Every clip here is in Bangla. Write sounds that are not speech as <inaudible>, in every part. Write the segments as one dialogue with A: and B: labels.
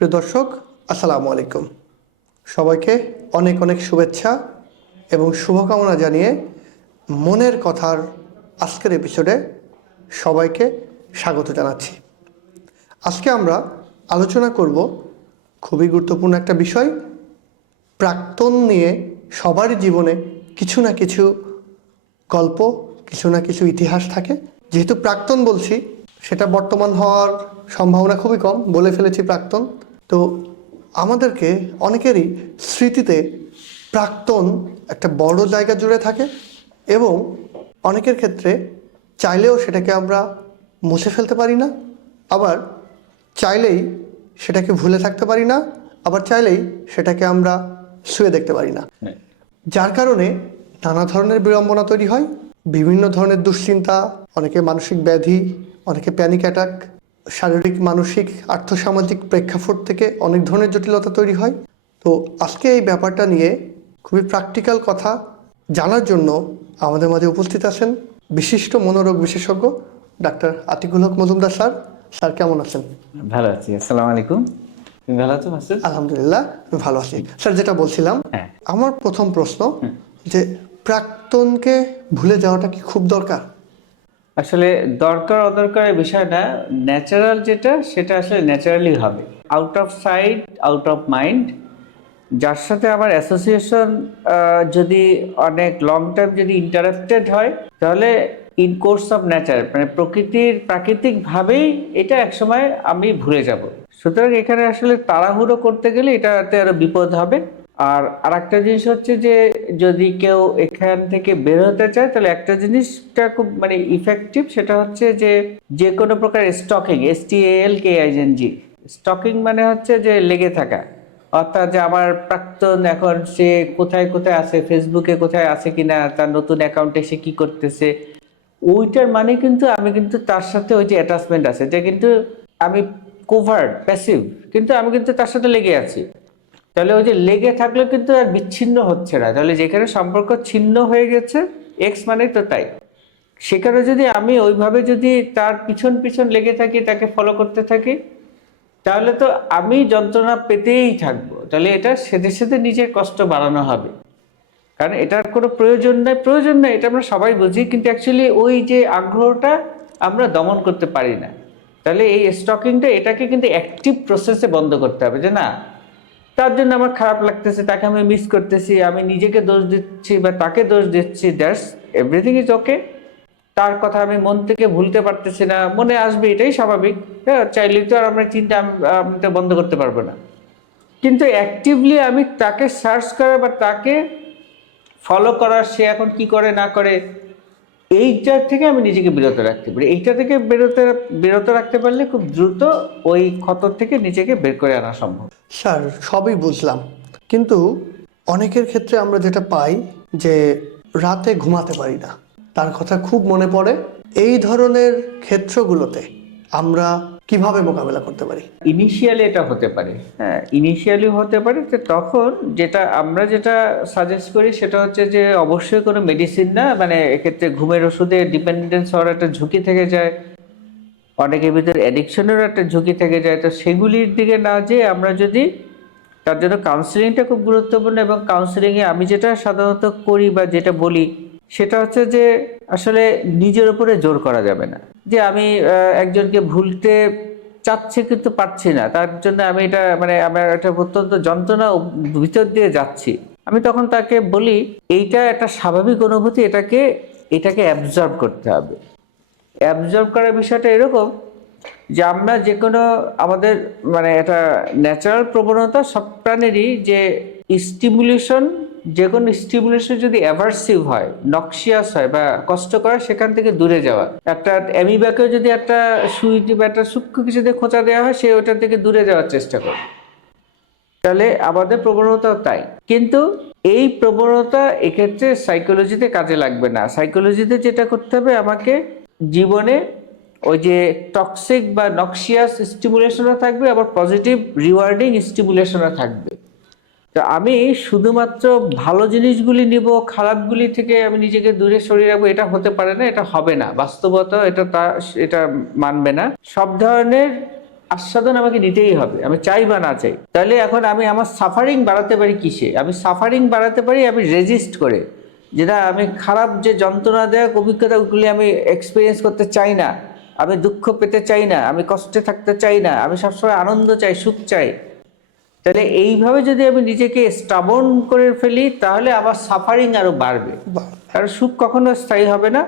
A: প্রিয় দর্শক, আসসালামু আলাইকুম। সবাইকে অনেক অনেক শুভেচ্ছা এবং শুভকামনা জানিয়ে মনের কথার আজকের এপিসোডে সবাইকে স্বাগত জানাচ্ছি। আজকে আমরা আলোচনা করব খুবই গুরুত্বপূর্ণ একটা বিষয়, প্রাক্তন নিয়ে সবারই জীবনে কিছু না কিছু গল্প, কিছু না কিছু ইতিহাস থাকে। যেহেতু প্রাক্তন বলছি, সেটা বর্তমান হওয়ার সম্ভাবনা খুবই কম, বলে ফেলেছি প্রাক্তন। তো আমাদেরকে অনেকেরই স্মৃতিতে প্রাক্তন একটা বড় জায়গা জুড়ে থাকে এবং অনেকের ক্ষেত্রে চাইলেও সেটাকে আমরা মুছে ফেলতে পারি না আবার চাইলেই সেটাকে ভুলে থাকতে পারি না আবার চাইলেই সেটাকে আমরা শুয়ে দেখতে পারি না। যার কারণে নানা ধরনের বিড়ম্বনা তৈরি হয় বিভিন্ন ধরনের দুশ্চিন্তা অনেকে মানসিক ব্যাধি অনেকে প্যানিক অ্যাটাক শারীরিক মানসিক আর্থসামাজিক প্রেক্ষাপট থেকে অনেক ধরনের জটিলতা তৈরি হয়। তো আজকে এই ব্যাপারটা নিয়ে খুবই প্র্যাকটিক্যাল কথা জানার জন্য আমাদের মাঝে উপস্থিত আছেন বিশিষ্ট মনোরোগ বিশেষজ্ঞ doctor Atikul Haque Majumdar sir. Sir কেমন আছেন?
B: ভালো আছি আসসালামু আলাইকুম। ভালো আছো
A: আলহামদুলিল্লাহ ভালো আছি। স্যার যেটা বলছিলাম
B: হ্যাঁ।
A: আমার প্রথম প্রশ্ন যে প্রাক্তনকে ভুলে যাওয়াটা কি খুব দরকার?
B: আসলে দরকার অদরকারের বিষয় না ন্যাচারাল যেটা, সেটা আসলে ন্যাচারালি হবে। Out of sight out of mind যার সাথে আমার অ্যাসোসিয়েশন যদি অনেক লং টাইম যদি ইন্টারাপ্টেড হয়, তাহলে ইন কোর্স অফ নেচার মানে প্রকৃতির প্রাকৃতিকভাবেই এটা একসময় আমি ভুলে যাব। সুতরাং এখানে আসলে তাড়াহুড়ো করতে গেলে এটাতে আরও বিপদ হবে। আর আরেকটা জিনিস হচ্ছে যে যদি কেউ এখান থেকে বের হতে চায়, তাহলে একটা জিনিসটা খুব মানে ইফেক্টিভ সেটা হচ্ছে যে যে কোনো প্রকার stalking S T L K eigen G stalking মানে হচ্ছে যে লেগে থাকা। অর্থাৎ যে আমার প্রাক্তন এখন সে কোথায় কোথায় আছে ফেসবুকে কোথায় আছে কিনা, তার নতুন অ্যাকাউন্টে সে কি করতেছে, ওইটার মানে কিন্তু আমি কিন্তু তার সাথে ওই যে অ্যাটাচমেন্ট আছে, যে কিন্তু আমি কোভার্ড প্যাসিভ কিন্তু আমি কিন্তু তার সাথে লেগে আছি। তাহলে ওই যে লেগে থাকলে কিন্তু আর বিচ্ছিন্ন হচ্ছে না। তাহলে যেখানে সম্পর্ক ছিন্ন হয়ে গেছে এক্স মানে তো তাই। সেখানে যদি আমি ওইভাবে যদি তার পিছন পিছন লেগে থাকি, তাকে ফলো করতে থাকি, তাহলে তো আমি যন্ত্রণা পেতেই থাকব। তাহলে এটা সেদের সাথে নিজের কষ্ট বাড়ানো হবে। কারণ এটার কোনো প্রয়োজন নেই। প্রয়োজন নেই, এটা আমরা সবাই বুঝি, কিন্তু অ্যাকচুয়ালি ওই যে আগ্রহটা আমরা দমন করতে পারি না। তাহলে এই স্টকিংটা এটাকে কিন্তু অ্যাক্টিভ প্রসেসে বন্ধ করতে হবে যে না তার জন্য আমার খারাপ লাগতেছে, তাকে আমি মিস করতেছি, আমি নিজেকে দোষ দিচ্ছি বা তাকে দোষ দিচ্ছি দ্যাটস এভরিথিং ইজ ওকে তার কথা আমি মন থেকে ভুলতে পারতেছি না, মনে আসবে এটাই স্বাভাবিক। হ্যাঁ চাইলেই তো আর আমরা চিন্তা, আমি তো বন্ধ করতে পারব না। কিন্তু অ্যাক্টিভলি আমি তাকে সার্চ করা বা তাকে ফলো করার সে এখন কি করে, না করে এইটার থেকে আমি নিজেকে বিরত রাখতে পারি। এইটা থেকে বেরোতে, বিরত রাখতে পারলে খুব দ্রুত ওই ক্ষত থেকে নিজেকে বের করে আনা সম্ভব।
A: স্যার, সবই বুঝলাম। কিন্তু অনেকের ক্ষেত্রে আমরা যেটা পাই যে রাতে ঘুমাতে পারি না। তার কথা খুব মনে পড়ে। এই ধরনের ক্ষেত্রগুলোতে আমরা কীভাবে মোকাবেলা করতে পারি?
B: ইনিশিয়ালি এটা হতে পারে। হ্যাঁ। ইনিশিয়ালি হতে পারে তো তখন যেটা আমরা যেটা সাজেস্ট করি সেটা হচ্ছে যে অবশ্যই কোনো মেডিসিন না মানে এক্ষেত্রে ঘুমের ওষুধে ডিপেন্ডেন্স হওয়ার একটা ঝুঁকি থেকে যায়। অনেকের ভিতরে অ্যাডিকশনেরও একটা ঝুঁকি থেকে যায়। তো সেগুলির দিকে না যেয়ে আমরা যদি তার জন্য কাউন্সিলিংটা খুব গুরুত্বপূর্ণ এবং কাউন্সিলিংয়ে আমি যেটা সাধারণত করি বা যেটা বলি সেটা হচ্ছে যে আসলে নিজের উপরে জোর করা যাবে না। যে আমি একজনকে ভুলতে চাচ্ছি কিন্তু পারছি না, তার জন্য আমি এটা মানে আমার একটা অত্যন্ত যন্ত্রণা ভিতর দিয়ে যাচ্ছি। আমি তখন তাকে বলি, এইটা একটা স্বাভাবিক অনুভূতি, এটাকে এটাকে অ্যাবজর্ব করতে হবে। অ্যাবজর্ব করার বিষয়টা এরকম যে আমরা যে কোনো আমাদের মানে এটা ন্যাচারাল প্রবণতা সব প্রাণেরই যে স্টিমুলেশন যে কোনো স্টিমুলেশন যদি অ্যাভার্সিভ হয় নক্সিয়াস হয় বা কষ্ট করে, সেখান থেকে দূরে যাওয়া। একটা অ্যামিবাকেও যদি একটা সুই বা একটা সূক্ষ্ম কিছু দিয়ে খোঁচা দেওয়া হয়, সে ওটার থেকে দূরে যাওয়ার চেষ্টা করে। তাহলে আমাদের প্রবণতাও তাই। কিন্তু এই প্রবণতা এক্ষেত্রে সাইকোলজিতে কাজে লাগবে না। সাইকোলজিতে যেটা করতে হবে আমাকে জীবনে ওই যে টক্সিক বা নক্সিয়াস স্টিমুলেশনও থাকবে, আবার পজিটিভ রিওয়ার্ডিং স্টিমুলেশনও থাকবে। আমি শুধুমাত্র ভালো জিনিসগুলি নিব, খারাপগুলি থেকে আমি নিজেকে দূরে সরিয়ে রাখব, এটা হতে পারে না, এটা হবে না। বাস্তবতা এটা তা, এটা মানবে না। সব ধরনের আস্বাদন আমাকে নিতেই হবে, আমি চাই বা না চাই। তাহলে এখন আমি আমার সাফারিং বাড়াতে পারি কিসে? আমি সাফারিং বাড়াতে পারি, আমি রেজিস্ট করে। যেটা আমি খারাপ যে যন্ত্রণা যন্ত্রণাদায়ক অভিজ্ঞতাগুলি আমি এক্সপিরিয়েন্স করতে চাই না, আমি দুঃখ পেতে চাই না, আমি কষ্টে থাকতে চাই না, আমি সবসময় আনন্দ চাই, সুখ চাই। তাহলে এইভাবে যদি আমি নিজেকে স্টাবন করে ফেলি তাহলে আমার সাফারিং আরও বাড়বে। কারণ সুখ কখনো স্থায়ী হবে না।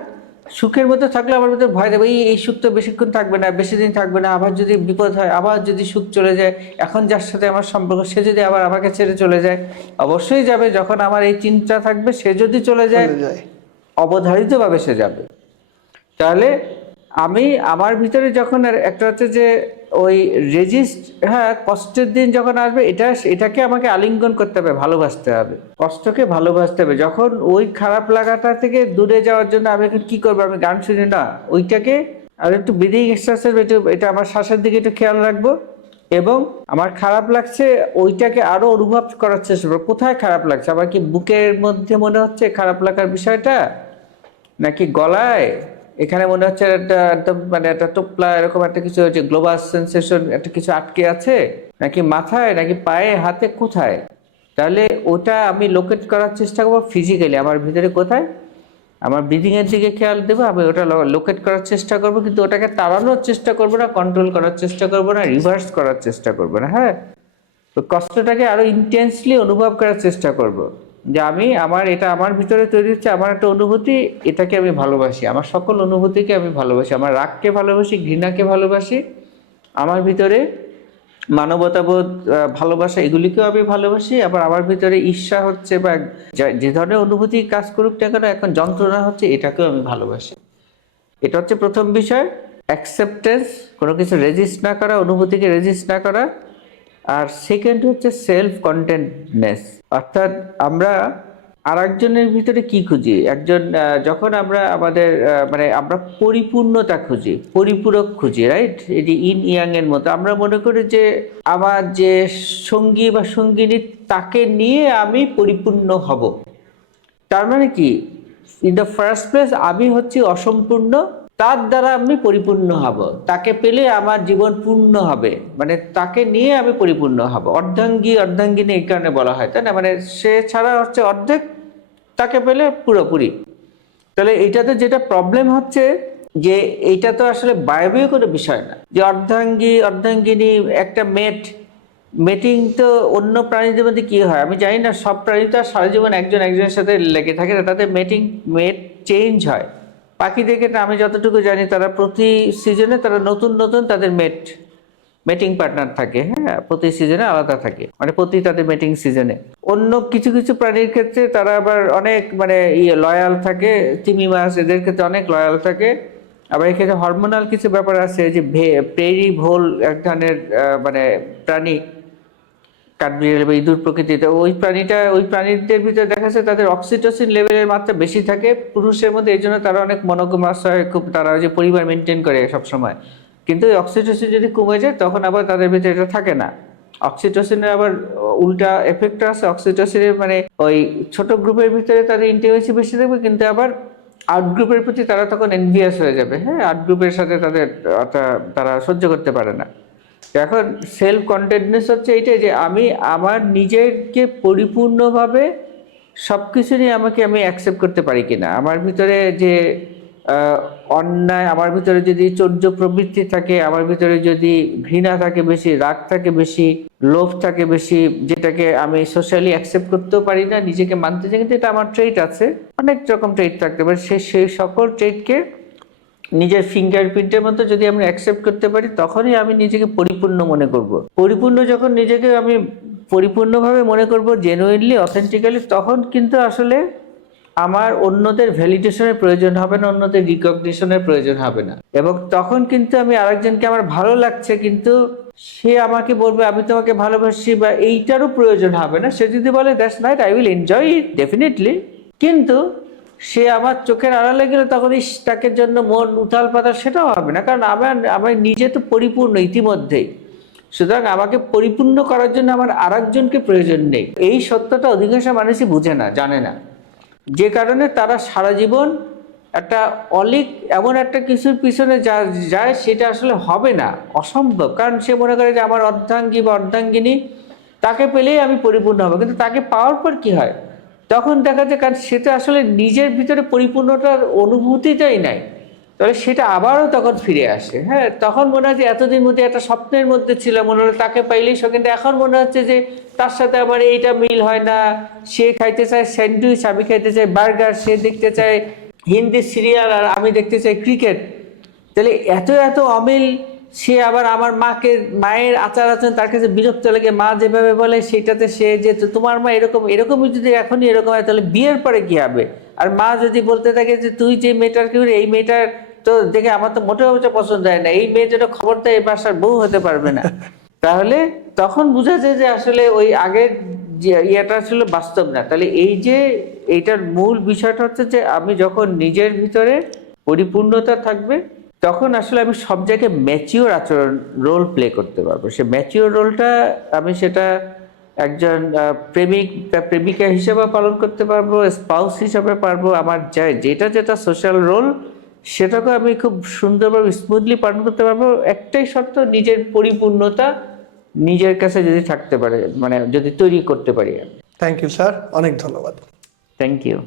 B: সুখের মধ্যে থাকলে আমার মধ্যে ভয় দেবে এই সুখ তো বেশিক্ষণ থাকবে না বেশি দিন থাকবে না আবার যদি বিপদ হয় আবার যদি সুখ চলে যায় এখন যার সাথে আমার সম্পর্ক সে যদি আবার আমাকে ছেড়ে চলে যায়। অবশ্যই যাবে যখন আমার এই চিন্তা থাকবে সে যদি চলে যায়
A: চলে যায়।
B: অবধারিতভাবে সে যাবে। তাহলে আমি আমার ভিতরে যখন আর একটা হচ্ছে যে ওই রেজিস্ট হ্যাঁ কষ্টের দিন যখন আসবে, এটা, এটাকে আমাকে আলিঙ্গন করতে হবে, ভালোবাসতে হবে। কষ্টকে ভালোবাসতে হবে। যখন ওই খারাপ লাগাটা থেকে দূরে যাওয়ার জন্য আমি এখন কি করব? আমি গান শুনি না। ওইটাকে আর একটু ব্রিদিং এক্সারসাইজ একটু, এটা আমার শ্বাসের দিকে একটু খেয়াল রাখব। এবং আমার খারাপ লাগছে, ওইটাকে আরও অনুভব করার চেষ্টা করব। কোথায় খারাপ লাগছে? আমার কি বুকের মধ্যে মনে হচ্ছে খারাপ লাগার বিষয়টা? নাকি গলায়? এখানে মনে হচ্ছে একটা একদম মানে একটা টোপলা এরকম একটা কিছু হচ্ছে গ্লোবাল সেন্সেশন একটা কিছু আটকে আছে, নাকি মাথায়, নাকি পায়ে, হাতে, কোথায়? তাহলে ওটা আমি লোকেট করার চেষ্টা করব ফিজিক্যালি আমার ভিতরে কোথায়? আমার ব্রিদিং এর দিকে খেয়াল দেবো, আমি ওটা লোকেট করার চেষ্টা করব, কিন্তু ওটাকে তাড়ানোর চেষ্টা করব না কন্ট্রোল করার চেষ্টা করব না রিভার্স করার চেষ্টা করব না হ্যাঁ? তো কষ্টটাকে আরও ইন্টেন্সলি অনুভব করার চেষ্টা করব। যে আমি আমার, এটা আমার ভিতরে তৈরি হচ্ছে, আমার একটা অনুভূতি, এটাকে আমি ভালোবাসি। আমার সকল অনুভূতিকে আমি ভালোবাসি। আমার রাগকে ভালোবাসি, ঘৃণাকে ভালোবাসি। আমার ভিতরে মানবতাবোধ ভালোবাসা, এগুলিকেও আমি ভালোবাসি। আবার আমার ভিতরে ঈর্ষা হচ্ছে বা যে ধরনের অনুভূতি কাজ করুক না কেন, এখন যন্ত্রণা হচ্ছে, এটাকেও আমি ভালোবাসি। এটা হচ্ছে প্রথম বিষয়। অ্যাকসেপ্টেন্স কোনো কিছু রেজিস্ট না করা, অনুভূতিকে রেজিস্ট না করা। আর সেকেন্ড হচ্ছে সেলফ কন্টেন্টনেস অর্থাৎ আমরা আর একজনের ভিতরে কি খুঁজি? একজন যখন আমরা আমাদের মানে আমরা পরিপূর্ণতা খুঁজি, পরিপূরক খুঁজি রাইট যে ইন ইয়াং এর মতো। আমরা মনে করি যে আমার যে সঙ্গী বা সঙ্গিনী, তাকে নিয়ে আমি পরিপূর্ণ হব। তার মানে কি? ইন দ্য ফার্স্ট প্লেস আমি হচ্ছি অসম্পূর্ণ তার দ্বারা আমি পরিপূর্ণ হব। তাকে পেলে আমার জীবন পূর্ণ হবে। মানে তাকে নিয়ে আমি পরিপূর্ণ হব। অর্ধাঙ্গী, অর্ধাঙ্গিনী এই কারণে বলা হয়, তাই না? মানে সে ছাড়া হচ্ছে অর্ধেক, তাকে পেলে পুরোপুরি। তাহলে এইটাতে যেটা প্রবলেম হচ্ছে যে এইটা তো আসলে বায়বীয় কোনো বিষয় না। যে অর্ধাঙ্গী, অর্ধাঙ্গিনী, একটা মেট, মেটিং তো অন্য প্রাণীদের মধ্যে কি হয়? আমি জানি না, সব প্রাণী তো আর সারা জীবন একজন একজনের সাথে লেগে থাকে তাতে মেটিং মেট চেঞ্জ হয়। পাখিদেরকে আমি যতটুকু জানি তারা প্রতি সিজনে তারা নতুন নতুন তাদের মেট মেটিং পার্টনার থাকে হ্যাঁ প্রতি সিজনে আলাদা থাকে মানে প্রতি তাদের মেটিং সিজনে অন্য কিছু কিছু প্রাণীর ক্ষেত্রে তারা আবার অনেক মানে ইয়ে লয়াল থাকে তিমি মাছ, এদের ক্ষেত্রে অনেক লয়াল থাকে। আবার এক্ষেত্রে হরমোনাল কিছু ব্যাপার আছে, যে পেরি ভোল এক ধরনের মানে প্রাণী কাঠবিড়াল বা ইঁদুর প্রকৃতিতে, ওই প্রাণীটা, ওই প্রাণীদের ভিতরে দেখা যাচ্ছে তাদের অক্সিটোসিন লেভেলের মাত্রা বেশি থাকে। পুরুষের মধ্যে এই জন্য তারা অনেক মনোগমাস হয় খুব, তারা যে পরিবার মেনটেন করে সবসময়। কিন্তু ওই অক্সিটোসিন যদি কমে যায়, তখন আবার তাদের ভিতরে এটা থাকে না। অক্সিটোসিনের আবার উল্টা এফেক্ট আছে। অক্সিটোসিনের মানে ওই ছোট গ্রুপের ভিতরে তাদের ইন্টিমেসি বেশি থাকবে, কিন্তু আবার আউট গ্রুপের প্রতি তারা তখন এনভিয়াস হয়ে যাবে। হ্যাঁ আউট গ্রুপের সাথে তাদের তারা সহ্য করতে পারে না। এখন সেলফ কন্টেন্টনেস হচ্ছে এইটাই যে আমি আমার নিজেকে পরিপূর্ণভাবে সব কিছু নিয়ে আমাকে আমি অ্যাকসেপ্ট করতে পারি কিনা। আমার ভিতরে যে অন্যায়, আমার ভিতরে যদি চর্য প্রবৃত্তি থাকে, আমার ভিতরে যদি ঘৃণা থাকে বেশি, রাগ থাকে বেশি, লোভ থাকে বেশি, যেটাকে আমি সোশ্যালি অ্যাকসেপ্ট করতেও পারি না, নিজেকে মানতে চাই, কিন্তু এটা আমার ট্রেট আছে। অনেক রকম ট্রেট থাকতে পারে। সে, সেই সকল ট্রেটকে নিজের ফিঙ্গারপ্রিন্টের মতো যদি আমরা অ্যাকসেপ্ট করতে পারি, তখনই আমি নিজেকে পরিপূর্ণ মনে করব। পরিপূর্ণ যখন নিজেকে আমি পরিপূর্ণভাবে মনে করব জেনুইনলি অথেন্টিক্যালি তখন কিন্তু আসলে আমার অন্যদের ভ্যালিডেশনের প্রয়োজন হবে না, অন্যদের রিকগনিশনের প্রয়োজন হবে না। এবং তখন কিন্তু আমি আরেকজনকে আমার ভালো লাগছে, কিন্তু সে আমাকে বলবে, আমি তোমাকে ভালোবাসি বা এইটারও প্রয়োজন হবে না। সে যদি বলে that's night I will enjoy it definitely কিন্তু সে আমার চোখের আড়ালে গেলে তখন তাকে জন্য মন উথাল পাতাল সেটাও হবে না। কারণ আমার আমার নিজে তো পরিপূর্ণ ইতিমধ্যেই সুতরাং আমাকে পরিপূর্ণ করার জন্য আমার আরেকজনকে প্রয়োজন নেই। এই সত্যটা অধিকাংশ মানুষই বুঝে না, জানে না। যে কারণে তারা সারা জীবন একটা অলিক, এমন একটা কিছুর পিছনে যা, যায়, সেটা আসলে হবে না, অসম্ভব। কারণ সে মনে করে যে আমার অর্ধাঙ্গী বা অর্ধাঙ্গিনী, তাকে পেলেই আমি পরিপূর্ণ হব। কিন্তু তাকে পাওয়ার পর কি হয়? তখন দেখা যায়, কারণ সেটা আসলে নিজের ভিতরে পরিপূর্ণতার অনুভূতিটাই নাই। তাহলে সেটা আবারও তখন ফিরে আসে। হ্যাঁ তখন মনে হয় যে এতদিন মধ্যে একটা স্বপ্নের মধ্যে ছিল মনে হলো তাকে পাইলেই সে, কিন্তু এখন মনে হচ্ছে যে তার সাথে আমার এইটা মিল হয় না। সে খাইতে চায় স্যান্ডউইচ, আমি খাইতে চাই বার্গার, সে দেখতে চায় হিন্দি সিরিয়াল, আর আমি দেখতে চাই ক্রিকেট। তাহলে এত এত অমিল সে আবার আমার মাকে মায়ের আচার আচরণ তার কাছে বিরক্ত লাগে। মা যেভাবে বলে সেটাতে সে যে তোমার মা এরকম এরকমই যদি এখনই এরকম হয় তাহলে বিয়ের পরে কি হবে? আর মা যদি বলতে থাকে যে তুই যে মেয়েটার কি এই মেয়েটার তো দেখে আমার তো মোটেও পছন্দ হয় না। এই মেয়ে যেটা খবর দেয় এই বাসার বউ হতে পারবে না। <laughs> তাহলে তখন বোঝা যায় যে আসলে ওই আগের যে ইয়েটা ছিল বাস্তব না। তাহলে এই যে এইটার মূল বিষয়টা হচ্ছে যে আমি যখন নিজের ভিতরে পরিপূর্ণতা থাকবে তখন আসলে আমি সব জায়গায় ম্যাচিওর আচরণ রোল প্লে করতে পারব। সে ম্যাচিওর রোলটা আমি সেটা একজন প্রেমিক বা প্রেমিকা হিসেবে পালন করতে পারব স্পাউস হিসেবে পারব। আমার যা যেটা যেটা সোশ্যাল রোল সেটাকে আমি খুব সুন্দরভাবে স্মুথলি পালন করতে পারব। একটাই শর্ত নিজের পরিপূর্ণতা নিজের কাছে যদি থাকতে পারে মানে যদি তৈরি করতে পারি আমি।
A: থ্যাংক ইউ স্যার অনেক ধন্যবাদ।
B: Thank you